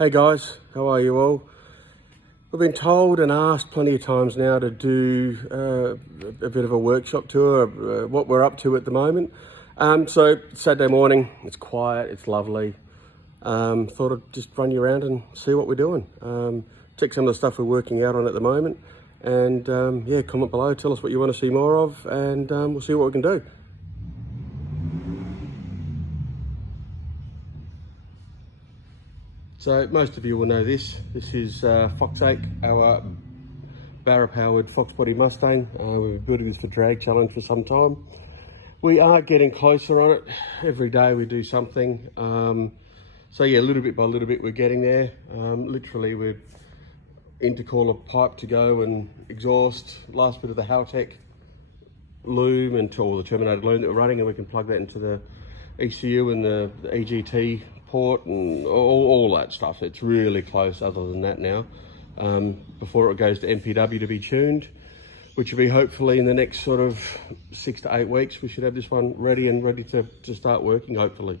Hey guys, how are you all? We've been told and asked plenty of times now to do a bit of a workshop tour of what we're up to at the moment. So Saturday morning, it's quiet, it's lovely. Thought I'd just run you around and see what we're doing. Check some of the stuff we're working out on at the moment. And yeah, comment below, tell us what you want to see more of, and we'll see what we can do. So most of you will know this. This is Foxake, our Barra powered Fox body Mustang. We've been building this for Drag Challenge for some time. We are getting closer on it. Every day we do something. So yeah, little bit by little bit we're getting there. Literally we're intercooler pipe to go and exhaust, last bit of the Haltech loom until the terminated loom that we're running, and we can plug that into the ECU and the EGT port and all that stuff. It's really close other than that now, before it goes to MPW to be tuned, which will be hopefully in the next sort of 6 to 8 weeks. We should have this one ready to start working, hopefully.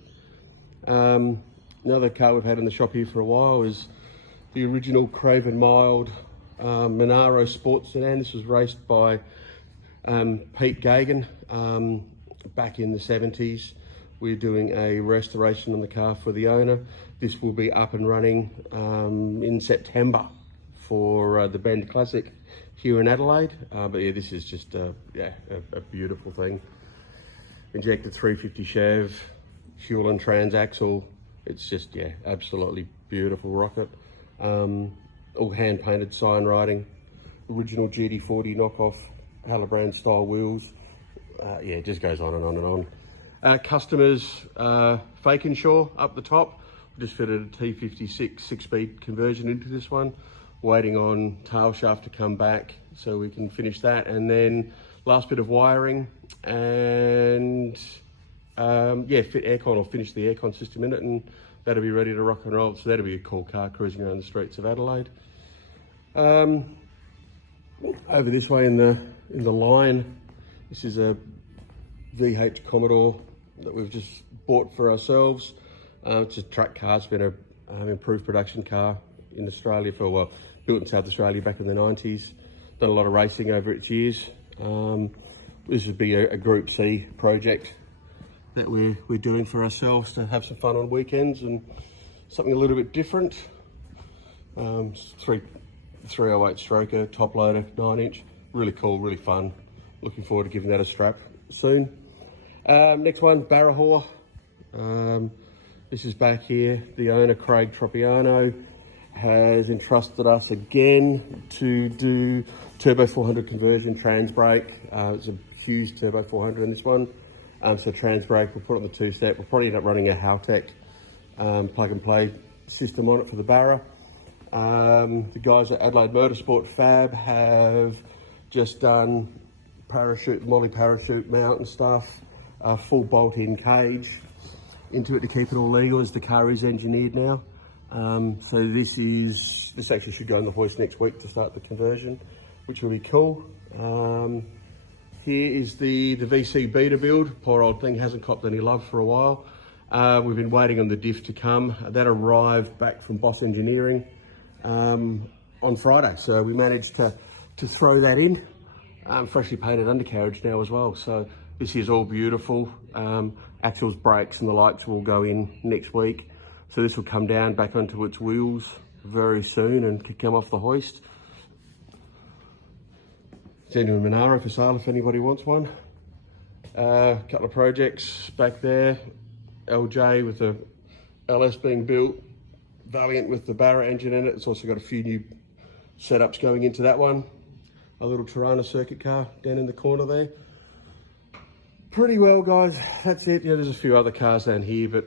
Another car we've had in the shop here for a while is the original Craven Mild Monaro sports sedan. This was raced by Pete Gagan back in the 70s. We're doing a restoration on the car for the owner. This will be up and running in September for the Bend Classic here in Adelaide. But yeah, this is just a beautiful thing. Injected 350 Chev, Hewland transaxle. It's just, yeah, absolutely beautiful rocket. All hand painted sign writing, original GD40 knockoff Hallobrand style wheels. Yeah, it just goes on and on and on. Customers, Fakenshore up the top. We just fitted a T56 6-speed conversion into this one, waiting on tail shaft to come back so we can finish that, and then last bit of wiring and yeah, fit aircon, or finish the aircon system in it, and that'll be ready to rock and roll. So that'll be a cool car cruising around the streets of Adelaide. Over this way in the line, this is a VH Commodore that we've just bought for ourselves. It's a track car. It's been a improved production car in Australia for a while. Built in South Australia back in the 90s. Done a lot of racing over its years. This would be a Group C project that we're doing for ourselves to have some fun on weekends and something a little bit different. 308 stroker, top loader, 9-inch. Really cool, really fun. Looking forward to giving that a strap soon. Next one, Barra Whore. This is back here. The owner, Craig Tropiano, has entrusted us again to do turbo 400 conversion, trans brake. It's a huge turbo 400 in this one. So trans brake, we'll put it on the 2-step. We'll probably end up running a Haltech plug and play system on it for the Barra. The guys at Adelaide Motorsport Fab have just done parachute, molly parachute mount and stuff, full bolt-in cage into it to keep it all legal, as the car is engineered now. So this actually should go in the hoist next week to start the conversion, which will be cool. Here is the VC beta build. Poor old thing hasn't copped any love for a while. We've been waiting on the diff to come. That arrived back from Boss Engineering on Friday, so we managed to throw that in. Freshly painted undercarriage now as well, so this is all beautiful. Axles, brakes and the likes will go in next week, so this will come down back onto its wheels very soon and can come off the hoist. Genuine Monaro for sale if anybody wants one. Couple of projects back there. LJ with the LS being built, Valiant with the Barra engine in it. It's also got a few new setups going into that one. A little Tirana circuit car down in the corner there. Pretty well, guys, that's it. Yeah, there's a few other cars down here, but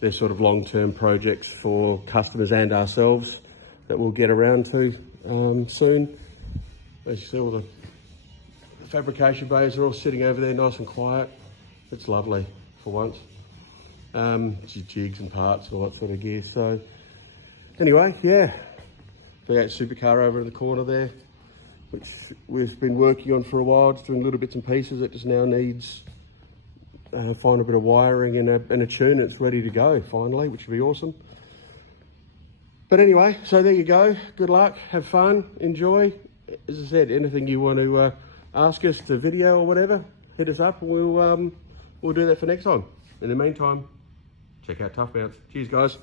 they're sort of long-term projects for customers and ourselves that we'll get around to soon. As you see, all the fabrication bays are all sitting over there nice and quiet. It's lovely for once. Jigs and parts, all that sort of gear. So anyway, yeah, V8 supercar over in the corner there, which we've been working on for a while, just doing little bits and pieces. It just now needs find a bit of wiring and a tune. It's ready to go finally, which would be awesome. But anyway, so there you go. Good luck, have fun, enjoy. As I said, anything you want to ask us to video or whatever, hit us up and we'll do that for next time. In the meantime, check out Tuff Mounts. Cheers, guys.